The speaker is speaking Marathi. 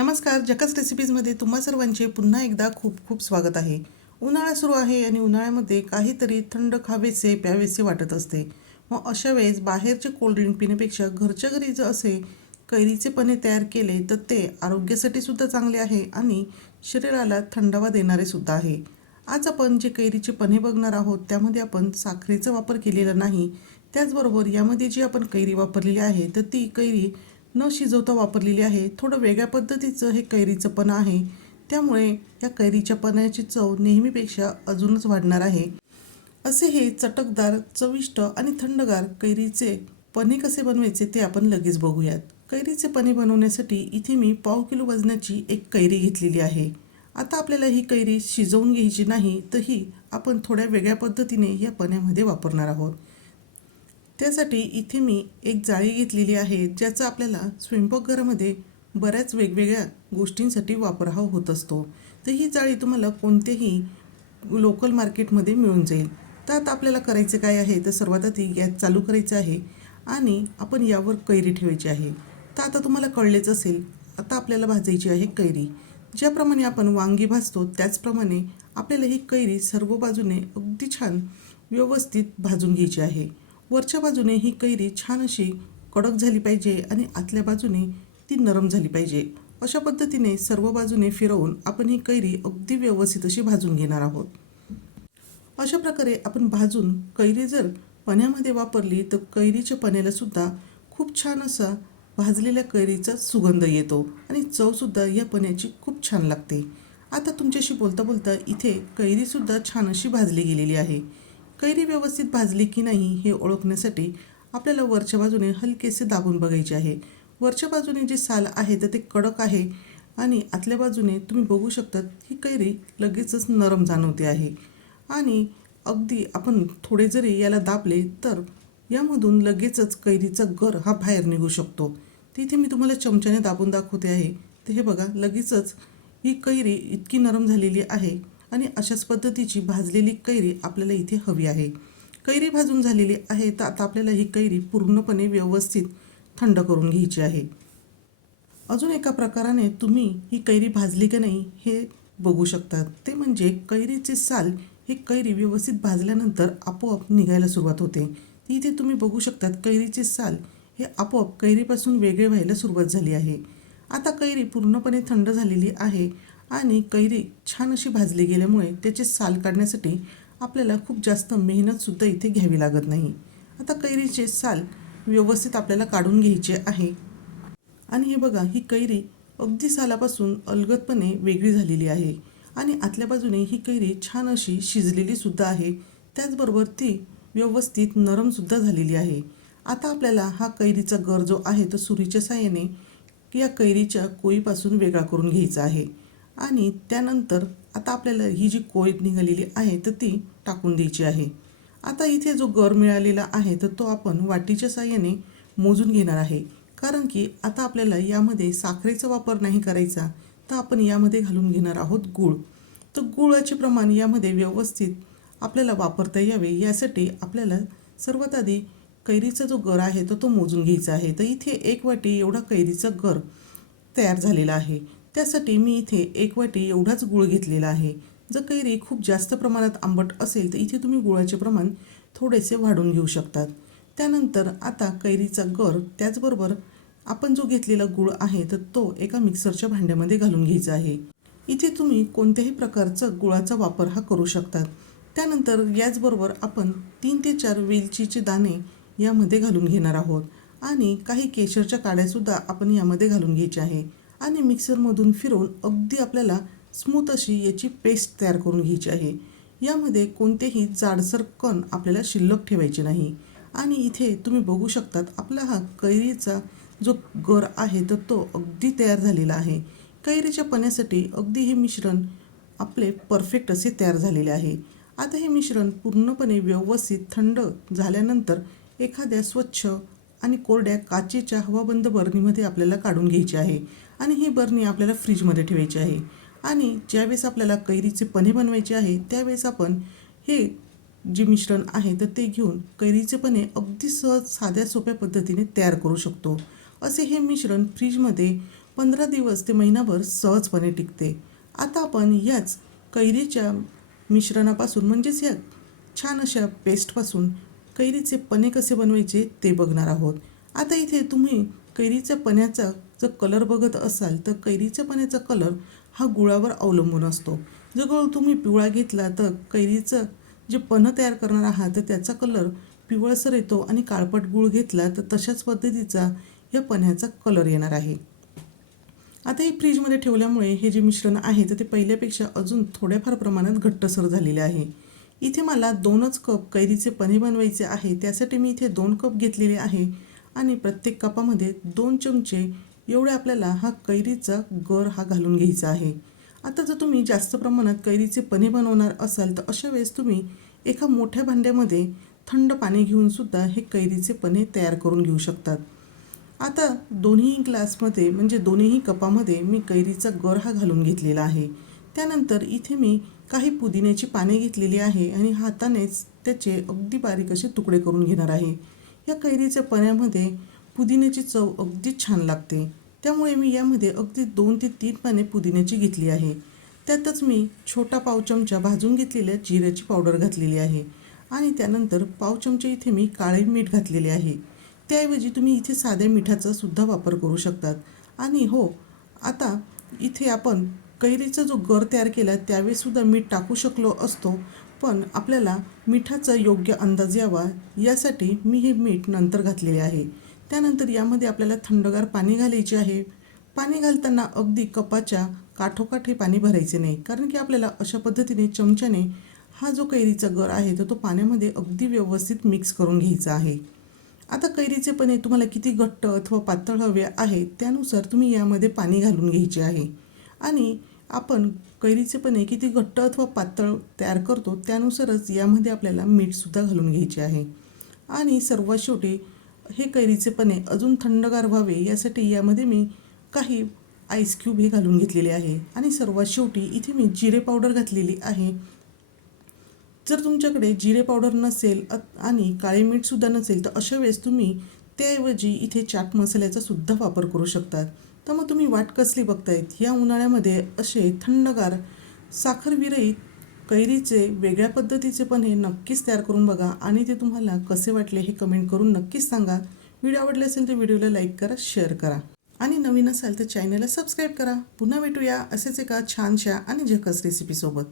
नमस्कार जकास रेसिपीजमध्ये तुम्हा सर्वांचे पुन्हा एकदा खूप खूप स्वागत आहे. उन्हाळा सुरू आहे आणि उन्हाळ्यामध्ये काहीतरी थंड खावेसे प्यावेसे वाटत असते. मग अशा वेळेस बाहेरचे कोल्ड्रिंक पिण्यापेक्षा घरच्या घरी जर असे कैरीचे पणे तयार केले तर ते आरोग्यासाठी सुद्धा चांगले आहे आणि शरीराला थंडावा देणारे सुद्धा आहे. आज आपण जे कैरीचे पणे बघणार आहोत त्यामध्ये आपण साखरेचा वापर केलेला नाही. त्याचबरोबर यामध्ये जी आपण कैरी वापरलेली आहे तर ती कैरी न शिजवता वापरलेली आहे. थोडं वेगळ्या पद्धतीचं हे कैरीचं पण आहे. त्यामुळे या कैरीच्या पण्याची चव नेहमीपेक्षा अजूनच वाढणार आहे. असे हे चटकदार चविष्ट आणि थंडगार कैरीचे पने कसे बनवायचे ते आपण लगेच बघूयात. कैरीचे पने बनवण्यासाठी इथे मी पाव किलो वजनाची एक कैरी घेतलेली आहे. आता आपल्याला ही कैरी शिजवून घ्यायची नाही तर ही आपण थोड्या वेगळ्या पद्धतीने या पण्यामध्ये वापरणार आहोत. त्यासाठी इथे मी एक जाळी घेतलेली आहे ज्याचा आपल्याला स्वयंपाकघरामध्ये बऱ्याच वेगवेगळ्या गोष्टींसाठी वापर हा होत असतो. तर ही जाळी तुम्हाला कोणतेही लोकल मार्केटमध्ये मिळून जाईल. तर आता आपल्याला करायचं काय आहे? तर सर्वात आधी गॅस चालू करायचं आहे आणि आपण यावर कैरी ठेवायची आहे. तर आता तुम्हाला कळलेच असेल आता आपल्याला भाजायची आहे कैरी. ज्याप्रमाणे आपण वांगी भाजतो त्याचप्रमाणे आपल्याला ही कैरी सर्व बाजूने अगदी छान व्यवस्थित भाजून घ्यायची आहे. वरच्या बाजूने ही कैरी छान अशी कडक झाली पाहिजे आणि आतल्या बाजूने ती नरम झाली पाहिजे. अशा पद्धतीने सर्व बाजूने फिरवून आपण ही कैरी अगदी व्यवस्थित अशी भाजून घेणार आहोत. अशा प्रकारे आपण भाजून कैरी जर पण्यामध्ये वापरली तर कैरीच्या पण्याला सुद्धा खूप छान असा भाजलेल्या कैरीचा सुगंध येतो आणि चवसुद्धा या पण्याची खूप छान लागते. आता तुमच्याशी बोलता बोलता इथे कैरीसुद्धा छान अशी भाजली गेलेली आहे. कैरी व्यवस्थित भाजली की नाही हे ओळखण्यासाठी आपल्याला वरच्या बाजूने हलकेसे दाबून बघायचे आहे. वरच्या बाजूने जे साल आहे तर ते कडक आहे आणि आतल्या बाजूने तुम्ही बघू शकतात ही कैरी लगेचच नरम जाणवते आहे. आणि अगदी आपण थोडे जरी याला दाबले तर यामधून लगेचच कैरीचा गर हा बाहेर निघू शकतो. तिथे मी तुम्हाला चमच्याने दाबून दाखवते आहे. तर हे बघा लगेचच ही कैरी इतकी नरम झालेली आहे. आणि अशाच पद्धतीची भाजलेली कैरी आपल्याला इथे हवी आहे. कैरी भाजून झालेली आहे तर आता आपल्याला ही कैरी पूर्णपणे व्यवस्थित थंड करून घ्यायची आहे. अजून एका प्रकाराने तुम्ही ही कैरी भाजली का नाही हे बघू शकतात. ते म्हणजे कैरीचे साल ही कैरी व्यवस्थित भाजल्यानंतर आपोआप निघायला सुरुवात होते. इथे तुम्ही बघू शकतात कैरीचे साल हे आपोआप कैरीपासून वेगळे व्हायला सुरुवात झाली आहे. आता कैरी पूर्णपणे थंड झालेली आहे आणि कैरी छान अशी भाजली गेल्यामुळे त्याचे साल काढण्यासाठी आपल्याला खूप जास्त मेहनतसुद्धा इथे घ्यावी लागत नाही. आता कैरीचे साल व्यवस्थित आपल्याला काढून घ्यायचे आहे. आणि हे बघा ही कैरी अगदी सालापासून अलगदपणे वेगळी झालेली आहे. आणि आतल्या बाजूने ही कैरी छान अशी शिजलेली सुद्धा आहे. त्याचबरोबर ती व्यवस्थित नरमसुद्धा झालेली आहे. आता आपल्याला हा कैरीचा गर जो आहे तो सुरीच्या साहाय्याने या कैरीच्या कोळीपासून वेगळा करून घ्यायचा आहे. आणि त्यानंतर आता आपल्याला ही जी कोळी निघालेली आहे तर ती टाकून द्यायची आहे. आता इथे जो गर मिळालेला आहे तर तो आपण वाटीच्या साह्याने मोजून घेणार आहे. कारण की आता आपल्याला यामध्ये साखरेचा वापर नाही करायचा तर आपण यामध्ये घालून घेणार आहोत गूळ. तर गुळाचे प्रमाण यामध्ये व्यवस्थित आपल्याला वापरता यावे यासाठी आपल्याला सर्वात आधी कैरीचा जो गर आहे तो तो मोजून घ्यायचा आहे. तर इथे एक वाटी एवढा कैरीचा गर तयार झालेला आहे. त्यासाठी मी इथे एक वाटी एवढाच गुळ घेतलेला आहे. जर कैरी खूप जास्त प्रमाणात आंबट असेल तर इथे तुम्ही गुळाचे प्रमाण थोडेसे वाढवून घेऊ शकतात. त्यानंतर आता कैरीचा गर त्याचबरोबर आपण जो घेतलेला गुळ आहे तर तो एका मिक्सरच्या भांड्यामध्ये घालून घ्यायचा आहे. इथे तुम्ही कोणत्याही प्रकारचा गुळाचा वापर हा करू शकतात. त्यानंतर याचबरोबर आपण तीन ते चार वेलचीचे दाणे यामध्ये घालून घेणार आहोत. आणि काही केशरच्या काड्यासुद्धा आपण यामध्ये घालून घ्यायच्या आहे. आणि मिक्सरमधून फिरवून अगदी आपल्याला स्मूथ अशी याची पेस्ट तयार करून घ्यायची आहे. यामध्ये कोणतेही जाडसर कण आपल्याला शिल्लक ठेवायचे नाही. आणि इथे तुम्ही बघू शकतात आपला हा कैरीचा जो गर आहे तर तो अगदी तयार झालेला आहे. कैरीच्या पण्यासाठी अगदी हे मिश्रण आपले परफेक्ट असे तयार झालेले आहे. आता हे मिश्रण पूर्णपणे व्यवस्थित थंड झाल्यानंतर एखाद्या स्वच्छ आणि कोरड्या काचेच्या हवाबंद बरणीमध्ये आपल्याला काढून घ्यायची आहे. आणि ही बरणी आपल्याला फ्रीजमध्ये ठेवायची आहे. आणि ज्यावेळेस आपल्याला कैरीचे पन्हे बनवायचे आहे त्यावेळेस आपण हे जे मिश्रण आहे तर ते घेऊन कैरीचे पन्हे अगदी सहज साध्या सोप्या पद्धतीने तयार करू शकतो. असे हे मिश्रण फ्रीजमध्ये पंधरा दिवस ते महिनाभर सहजपणे टिकते. आता आपण याच कैरीच्या मिश्रणापासून म्हणजेच या छान अशा पेस्टपासून कैरीचे पने कसे बनवायचे ते बघणार आहोत. आता इथे तुम्ही कैरीच्या पण्याचा जर कलर बघत असाल तर कैरीच्या पण्याचा कलर हा गुळावर अवलंबून असतो. जर गुळ तुम्ही पिवळा घेतला तर कैरीचं जे पन्हं तयार करणार आहात तर त्याचा कलर पिवळसर येतो आणि काळपट गूळ घेतला तर तशाच पद्धतीचा या पन्ह्याचा कलर येणार आहे. आता हे फ्रीजमध्ये ठेवल्यामुळे हे जे मिश्रण आहे तर ते पहिल्यापेक्षा अजून थोड्याफार प्रमाणात घट्टसर झालेले आहे. इथे मला दोनच कप कैरीचे पन्हे बनवायचे आहे त्यासाठी मी इथे दोन कप घेतलेले आहे आणि प्रत्येक कपामध्ये दोन चमचे एवढे आपल्याला हा कैरीचा गर हा घालून घ्यायचा आहे. आता जर तुम्ही जास्त प्रमाणात कैरीचे पन्हे बनवणार असाल तर अशा वेळेस तुम्ही एका मोठ्या भांड्यामध्ये थंड पाणी घेऊन सुद्धा हे कैरीचे पन्हे तयार करून घेऊ शकतात. आता दोन्ही ग्लासमध्ये म्हणजे दोन्हीही कपामध्ये मी कैरीचा गर हा घालून घेतलेला आहे. त्यानंतर इथे मी काही पुदिन्याची पाने घेतलेली आहे आणि हातानेच त्याचे अगदी बारीक असे तुकडे करून घेणार आहे. या कैरीच्या पण्यामध्ये पुदिन्याची चव अगदी छान लागते. त्यामुळे मी यामध्ये अगदी दोन ते तीन पाने पुदिन्याची घेतली आहे. त्यातच मी छोटा पाव चमचा भाजून घेतलेल्या जिऱ्याची पावडर घातलेली आहे. आणि त्यानंतर पाव चमचा इथे मी काळे मीठ घातलेले आहे. त्याऐवजी तुम्ही इथे साध्या मिठाचा सुद्धा वापर करू शकतात. आणि हो आता इथे आपण कैरीचा जो गर तयार केला त्यावेळीसुद्धा मीठ टाकू शकलो असतो पण आपल्याला मिठाचा योग्य अंदाज यावा यासाठी मी हे मीठ नंतर घातलेले आहे. त्यानंतर यामध्ये आपल्याला थंडगार पाणी घालायचे आहे. पाणी घालताना अगदी कपाच्या काठोकाठ हे पाणी भरायचे नाही कारण की आपल्याला अशा पद्धतीने चमच्याने हा जो कैरीचा गर आहे तर तो पाण्यामध्ये अगदी व्यवस्थित मिक्स करून घ्यायचा आहे. आता कैरीचे पने तुम्हाला किती घट्ट अथवा पातळ हवे आहे त्यानुसार तुम्ही यामध्ये पाणी घालून घ्यायचे आहे. आणि आपण कैरीचे पने किती घट्ट अथवा पातळ तयार करतो त्यानुसारच यामध्ये आपल्याला मीठसुद्धा घालून घ्यायचे आहे. आणि सर्वात शेवटी हे कैरीचे पने अजून थंडगार व्हावे यासाठी यामध्ये मी काही आईस क्यूब हे घालून घेतलेले आहे. आणि सर्वात शेवटी इथे मी जिरे पावडर घातलेली आहे. जर तुमच्याकडे जिरे पावडर नसेल आणि काळे मीठसुद्धा नसेल तर अशा वेळेस तुम्ही त्याऐवजी इथे चाट मसाल्याचा सुद्धा वापर करू शकतात. तर मग तुम्ही वाट कसली बघतायत? या उन्हाळ्यामध्ये असे थंडगार साखरविरहित कैरीचे वेगळ्या पद्धतीचे पण हे नक्कीच तयार करून बघा. आणि ते तुम्हाला कसे वाटले हे कमेंट करून नक्कीच सांगा. व्हिडिओ आवडले असेल तर व्हिडिओला लाईक करा शेअर करा. आणि नवीन असाल तर चॅनलला सबस्क्राईब करा. पुन्हा भेटूया असेच एका छानशा आणि झकस रेसिपीसोबत.